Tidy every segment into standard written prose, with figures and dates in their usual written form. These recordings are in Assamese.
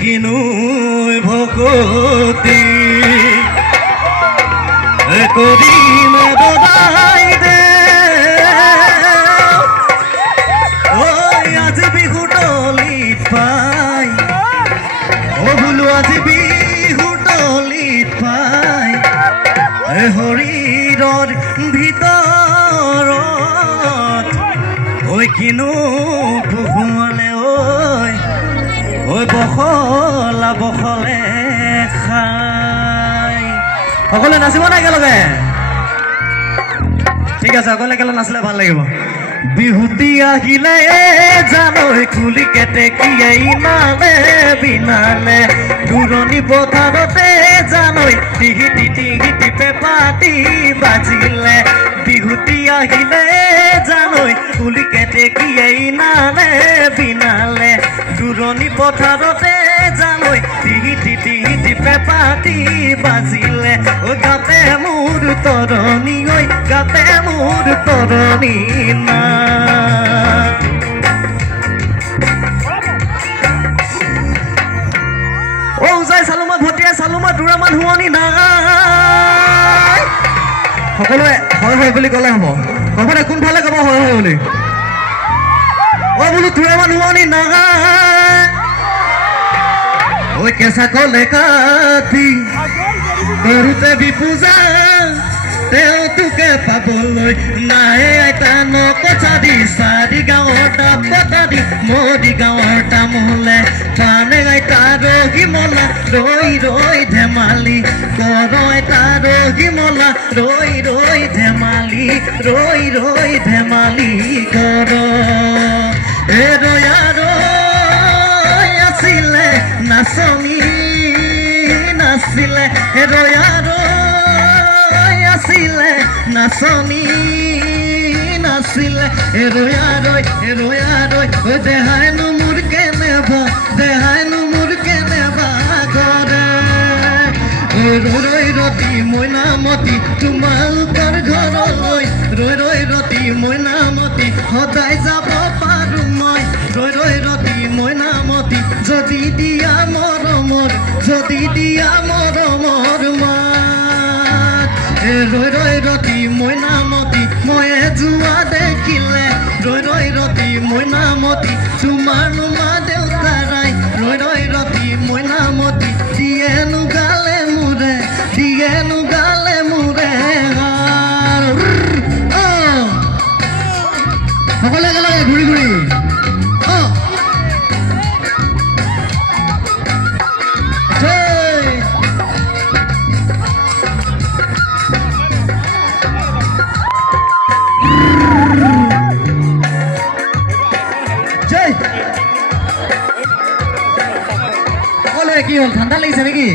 কিনো ভকতি কৰিম দদাই দে ঐ আজি বিহু তলিত পাই বোলো আজি বিহু তলিত পাই শৰীৰৰ ভিতৰত ঐ কিনো সোমালে ঐ বখলা বখলে খাই সকলোৱে নাচিব না একেলগে ঠিক আছে সকলোৱে একেলগে নাচিলে ভাল লাগিব বিহুতি আহিলে জানৈ খুলি কেতেকিয়ে ইনালে বিনালে দূৰণি পথাৰতে জানৈ টিহিটি টিহিটি পেপাটি বাজিলে বিহুতি আহিলে জানৈ খুলি কেতেকিয়ে ইনালে বিনালে দূৰণি পথাৰতে জানৈ টিহিটি টিহিটি পেপাটি বাজিলে ঐ গাতে মোৰ তৰণি ঐ গাতে মোৰ তৰণি না ও যাই চালুমা ভটিয়া চালুমা দুৰামান হুৱনি নাই সকলোৱে হয় হয় বুলি ক'লে হ'ব ক'বনে কোনফালে ক'ব হয় হয় বুলি ও বোলো দুৰামান হুৱনি নাই ঐ কেঁচা কলে কাটি কৰোঁতে বিপূজা তেওঁ তোকে পাবলৈ নাই আইতা নকচা দি চাৰি গাঁৱৰ পতা দি মদি গাঁৱৰ তামোলে পানে আইতা ৰহি মলা ৰৈ ৰৈ ধেমালি কৰ আইতা ৰহি মলা ৰৈ ৰৈ ধেমালি ৰৈ ৰৈ ধেমালি কৰ এ ৰয়া ৰৈ আছিলে নাচনি নাছিলে এ ৰয়া নাছিলে নাচনি নাছিলে এ ৰয়া ৰৈ দেহাইনো মোৰ কেনেবা ঘৰে ৰৈ ৰতি মইনামতি তোমালোকৰ ঘৰলৈ ৰৈ ৰতি মইনামতি সদায় যাব পাৰোঁ মই ৰৈ ৰতি মইনামতি যদি দিয়া মৰমৰ মাত ৰৈ ৰতি মইনামতি ময়ে যোৱা দেখিলে ৰৈ ৰতি মইনামতি তোমাৰ মা দেউতাৰাই ৰৈ ৰতি মইনামতি দিয়েনো গালে মোৰে সকলোৱে একেলগে ঘূৰি ঘূৰি কি হল ঠান্ডা লাগিছে নাকি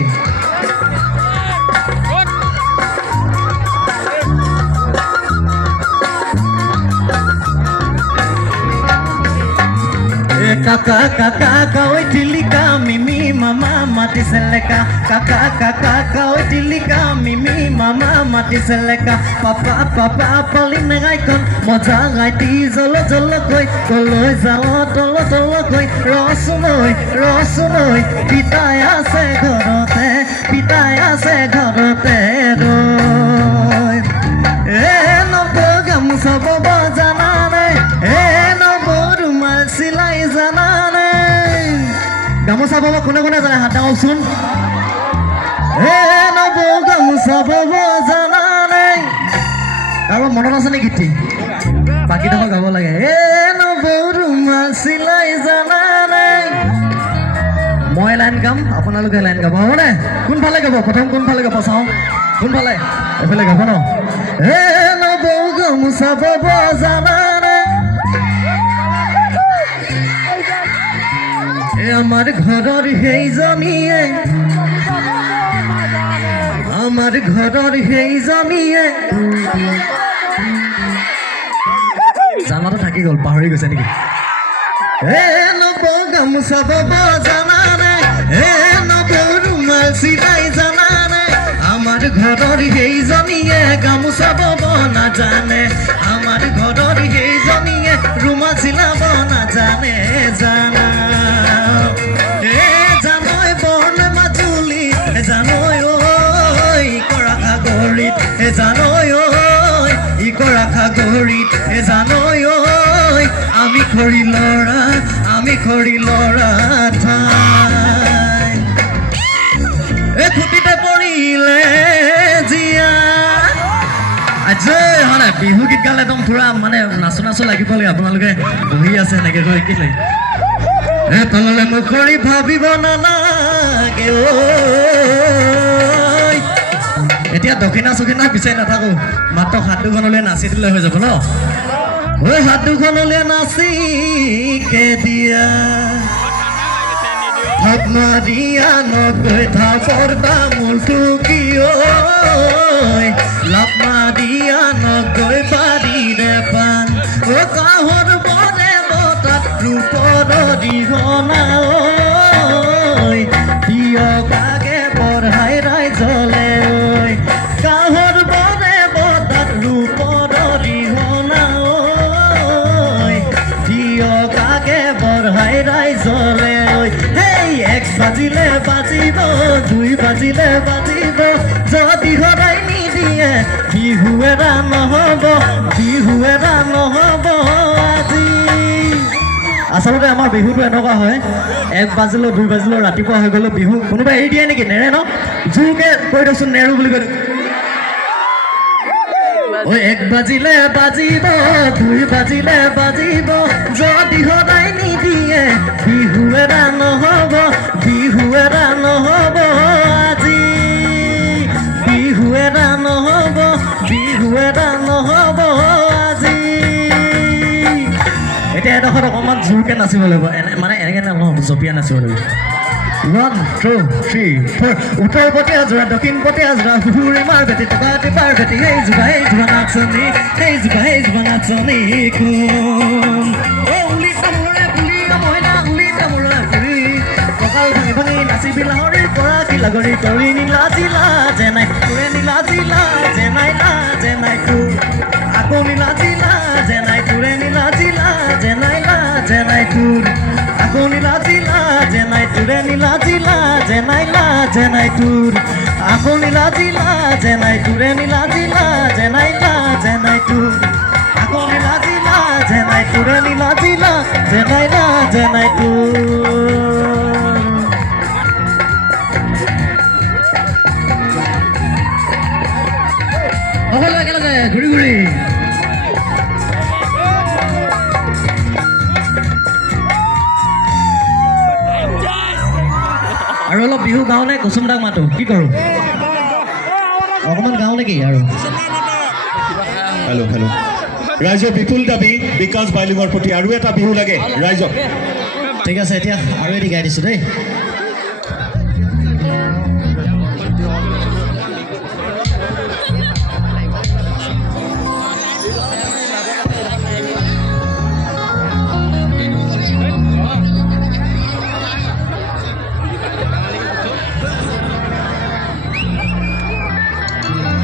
কাকা কাকা কাওই টিলিকা মিমি মামা মাতিছেলেকা কাকা কাকা কাওই টিলিকা মিমি মামা মাতিছেলেকা পাপা পাপা পালি নেগাইখন মজা গাইটি জল জলকৈ কলৈ যাওঁ তল তলকৈ ৰচনৈ পিতাই আছে ঘৰতে ৰৈ নব গামোচা বব জানা নাই নব ৰুমাল চিলাই জানা নাই গামোচা বব কোনে কোনে জানে হাত ডাঙৰচোন নব গামোচা বব জানা নাই কাৰোবাৰ মনত আছে নে গীতটি বাকীডোখৰ গাব লাগে নব ৰুমাল চিলাই জানা নাই মই লাইন গাম আপোনালোকে লাইন গাব হ'বনে কোনফালে গাব প্ৰথম কোনফালে গাব চাওঁ কোনফালে এফালে গাব ন নব গামোচা বব জানা নাই আমার ঘৰৰ সেইজনীয়ে জানাটো থাকি গ'ল পাহৰি গৈছে নেকি নব গামোচা বব জানা নাই নব ৰুমাল চিলাই জানা নাই আমাৰ ঘৰৰ সেইজনীয়ে গামোচা বব নাজানে আমাৰ ঘৰৰ সেইজনীয়ে ৰুমাল চিলাব নাজানে জানা জানো খৰি লৰা আমি খৰি লৰা ঠাই এই খুটিতে পৰিলে জিয়া আজি হয় বিহু গীত গালে একদম পুৰা মানে নাচো নাচো লাগিব লাগে আপোনালোকে বহি আছে এনেকে কৈ কিলে এ তললে মুখৰি ভাবিব নালাগে এতিয়া দক্ষিণা চক্ষিণা বিচাৰি নাথাকো মাত্ৰ হাত দুখনলৈ নাচি দিলে হৈ যাব ন ঐ হাত দুখনলৈ নাচিকে দিয়া থাপনা দিয়া নগৈ থাপৰ তামোলটো কিয় লাপনা দিয়া নগৈ পাৰিৰে পান ও কাহৰ বৰে বতাত ৰূপৰ দিহনা প্ৰিয় কাকে পঢ়াই ৰাইজলে কাহৰ বৰে বতাত ৰূপৰ দিহনা প্ৰিয় কাকে পঢ়াই ৰাইজলে এক বাজিলে বাজিব দুই বাজিলে বাজিব যদি সদায় নিদিয়ে বিহু এৰা নহ'ব আজি আচলতে আমাৰ বিহুটো এনেকুৱা হয় এক বাজিলেও দুই বাজিলেও ৰাতিপুৱা হৈ গ'লেও বিহু কোনোবাই এৰি দিয়ে নেকি নেৰে ন জোৰকে কৈ দিয়কচোন নেৰো বুলি কৈ এক বাজিলে বাজিব দুই বাজিলে বাজিব যদি সদায় নিদিয়ে বিহু এৰা নহ'ব আজি বিহু এৰা নহ'ব আজি এতিয়া এডোখৰত অকণমান জোৰকে নাচিব লাগিব মানে এনেকে নহ'ব জঁপিয়াই নাচিব লাগিব 1 2 3 4 উত্তৰ পথে আজৰা দক্ষিণ পথে আজৰা হুহুৰে মাৰ বেটি টকাতে পাৰ বেটি সেই যোগা নাচনি কোন উলি তামোৰে পুলি মইনা উলি তামোৰে পুলি কঁকাল ভাঙি ভাঙি নাচিবি লাহৰি পৰা কি লাগৰি কৰি নীলা জিলা জেনাই তোৰে নীলা জিলা জেনাই তোৰ আকৌ নীলা জিলা জেনাই তোৰে নীলা জিলা জেনাই তোৰ আকৌ নীলা জিলা জেনাই তোৰে নীলা জিলা জেনাই তোৰ আকৌ নীলা জিলা জেনাই তোৰে নীলা জিলা জেনাই তোৰ আকৌ নীলা জিলা জেনাই তোৰে নীলা জিলা জেনাই তোৰ সকলো একেলগে ঘূৰি ঘূৰি আৰু অলপ বিহু গাওঁ নে কুচুম দাক মাতো কি কৰোঁ অকণমান গাওঁ নেকি আৰু হেল্ল' ৰাইজৰ বিপুল দাবী বিকাশ বাইলুঙৰ প্ৰতি আৰু এটা বিহু লাগে ৰাইজক ঠিক আছে এতিয়া আৰু এটি গাই দিছোঁ দেই